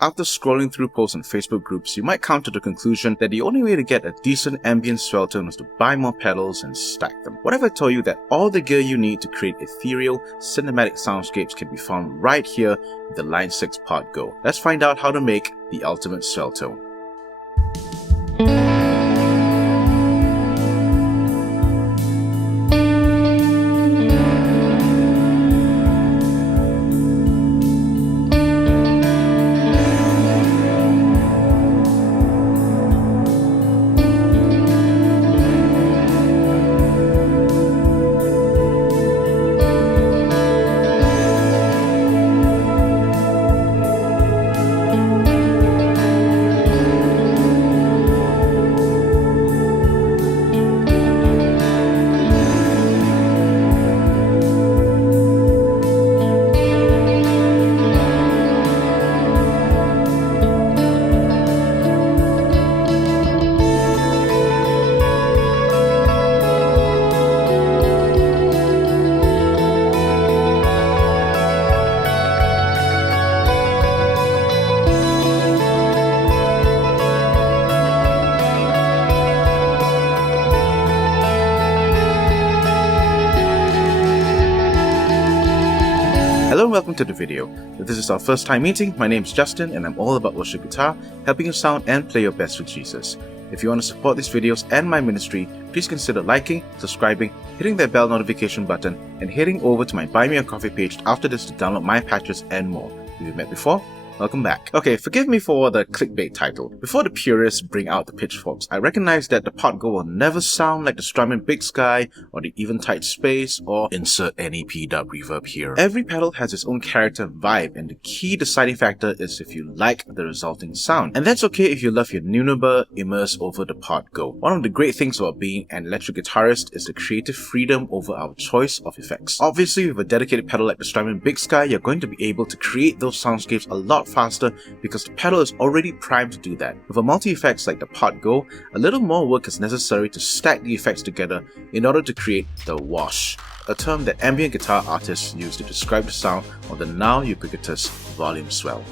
After scrolling through posts on Facebook groups, you might come to the conclusion that the only way to get a decent ambient swell tone was to buy more pedals and stack them. What if I told you that all the gear you need to create ethereal, cinematic soundscapes can be found right here with the Line 6 Pod Go? Let's find out how to make the ultimate swell tone. Hello and welcome to the video. If this is our first time meeting, my name is Justin and I'm all about worship guitar, helping you sound and play your best with Jesus. If you want to support these videos and my ministry, please consider liking, subscribing, hitting that bell notification button, and heading over to my Buy Me a Coffee page after this to download my patches and more. If you've met before, welcome back. Okay, forgive me for the clickbait title. Before the purists bring out the pitchforks, I recognize that the Pod Go will never sound like the Strymon Big Sky or the Eventide Space or insert NEP dub reverb here. Every pedal has its own character and vibe, and the key deciding factor is if you like the resulting sound. And that's okay if you love your Nunaba immerse over the Pod Go. One of the great things about being an electric guitarist is the creative freedom over our choice of effects. Obviously, with a dedicated pedal like the Strymon Big Sky, you're going to be able to create those soundscapes a lot faster because the pedal is already primed to do that. With a multi-effects like the Pod Go, a little more work is necessary to stack the effects together in order to create the wash, a term that ambient guitar artists use to describe the sound of the now ubiquitous volume swell.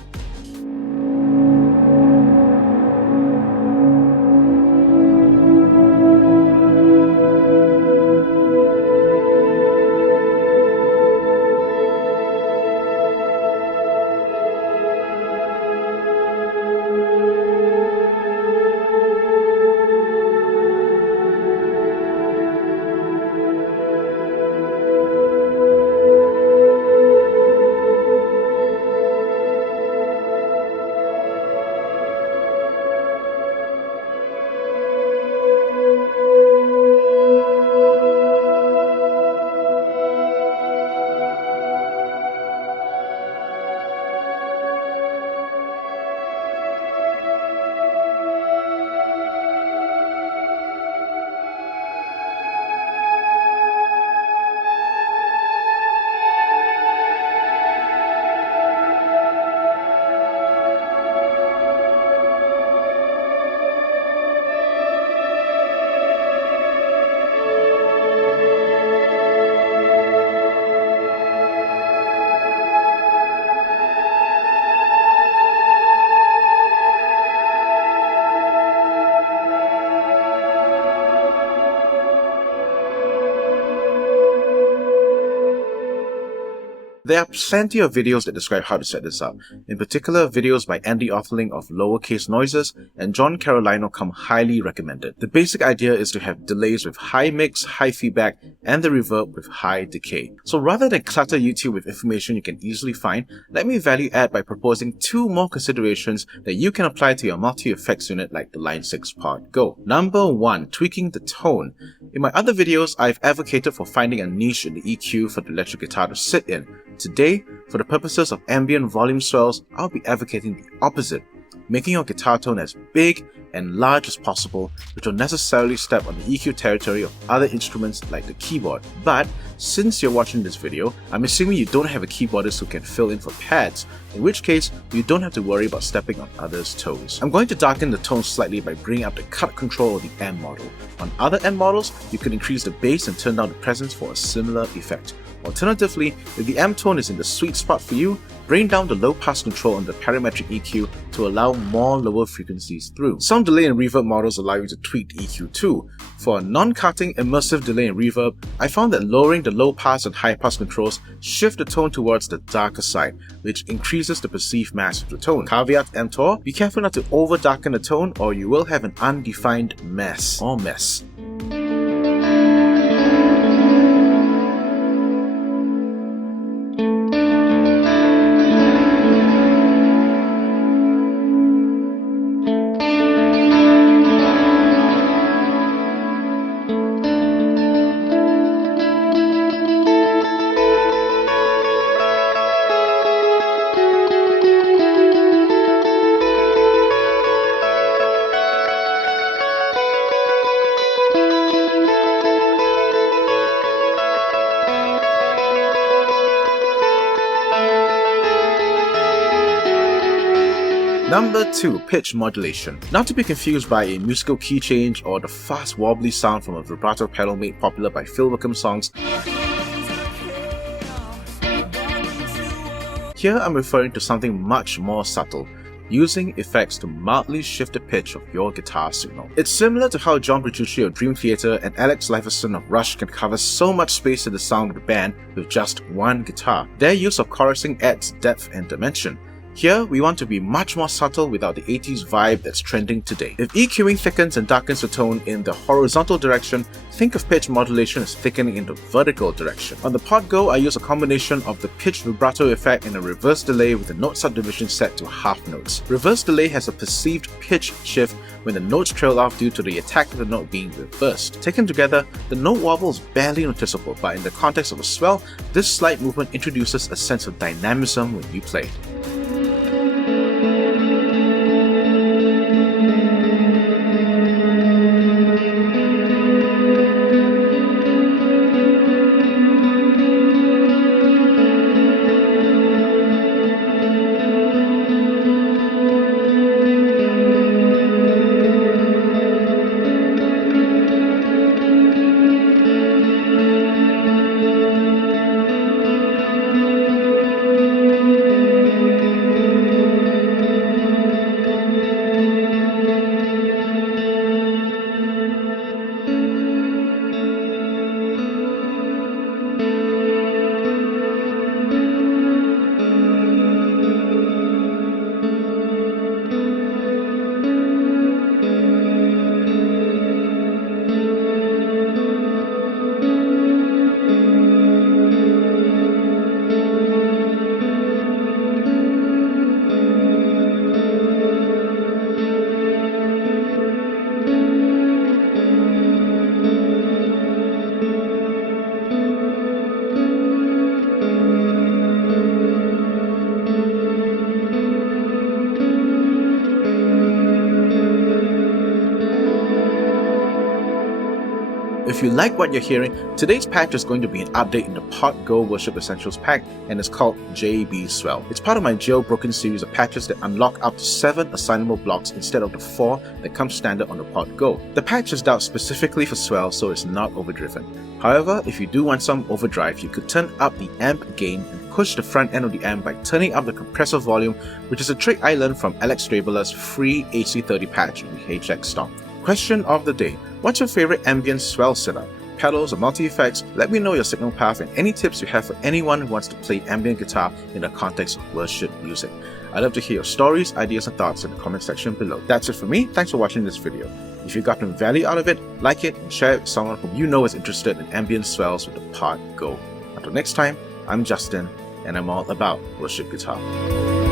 There are plenty of videos that describe how to set this up. In particular, videos by Andy Othling of Lowercase Noises and John Carolino come highly recommended. The basic idea is to have delays with high mix, high feedback, and the reverb with high decay. So rather than clutter YouTube with information you can easily find, let me value add by proposing two more considerations that you can apply to your multi-effects unit like the Line 6 Pod Go. Number 1. Tweaking the tone. In my other videos, I've advocated for finding a niche in the EQ for the electric guitar to sit in. Today, for the purposes of ambient volume swells, I'll be advocating the opposite, making your guitar tone as big and large as possible, which will necessarily step on the EQ territory of other instruments like the keyboard. But since you're watching this video, I'm assuming you don't have a keyboardist who can fill in for pads, in which case you don't have to worry about stepping on others' toes. I'm going to darken the tone slightly by bringing up the cut control of the M model. On other M models, you can increase the bass and turn down the presence for a similar effect. Alternatively, if the M tone is in the sweet spot for you, bring down the low pass control on the parametric EQ to allow more lower frequencies through. Some delay and reverb models allow you to tweak the EQ too. For a non-cutting immersive delay and reverb, I found that lowering the low pass and high pass controls shift the tone towards the darker side, which increases the perceived mass of the tone. Caveat emptor, be careful not to over darken the tone or you will have an undefined mess. Number 2. Pitch modulation. Not to be confused by a musical key change or the fast wobbly sound from a vibrato pedal made popular by Phil Wickham songs. Here I'm referring to something much more subtle, using effects to mildly shift the pitch of your guitar signal. It's similar to how John Petrucci of Dream Theater and Alex Lifeson of Rush can cover so much space in the sound of the band with just one guitar. Their use of chorusing adds depth and dimension. Here, we want to be much more subtle without the 80s vibe that's trending today. If EQing thickens and darkens the tone in the horizontal direction, think of pitch modulation as thickening in the vertical direction. On the Pod Go, I use a combination of the pitch vibrato effect and a reverse delay with the note subdivision set to half notes. Reverse delay has a perceived pitch shift when the notes trail off due to the attack of the note being reversed. Taken together, the note wobble is barely noticeable, but in the context of a swell, this slight movement introduces a sense of dynamism when you play. If you like what you're hearing, today's patch is going to be an update in the Pod Go Worship Essentials pack and it's called JB Swell. It's part of my jailbroken series of patches that unlock up to 7 assignable blocks instead of the 4 that come standard on the Pod Go. The patch is out specifically for Swell, so it's not overdriven. However, if you do want some overdrive, you could turn up the amp gain and push the front end of the amp by turning up the compressor volume, which is a trick I learned from Alex Strabela's free AC30 patch in the HX Stomp. Question of the day. What's your favorite ambient swell setup? Pedals or multi-effects? Let me know your signal path and any tips you have for anyone who wants to play ambient guitar in the context of worship music. I'd love to hear your stories, ideas and thoughts in the comment section below. That's it for me. Thanks for watching this video. If you got some value out of it, like it and share it with someone whom you know is interested in ambient swells with the Pod Go. Until next time, I'm Justin and I'm all about worship guitar.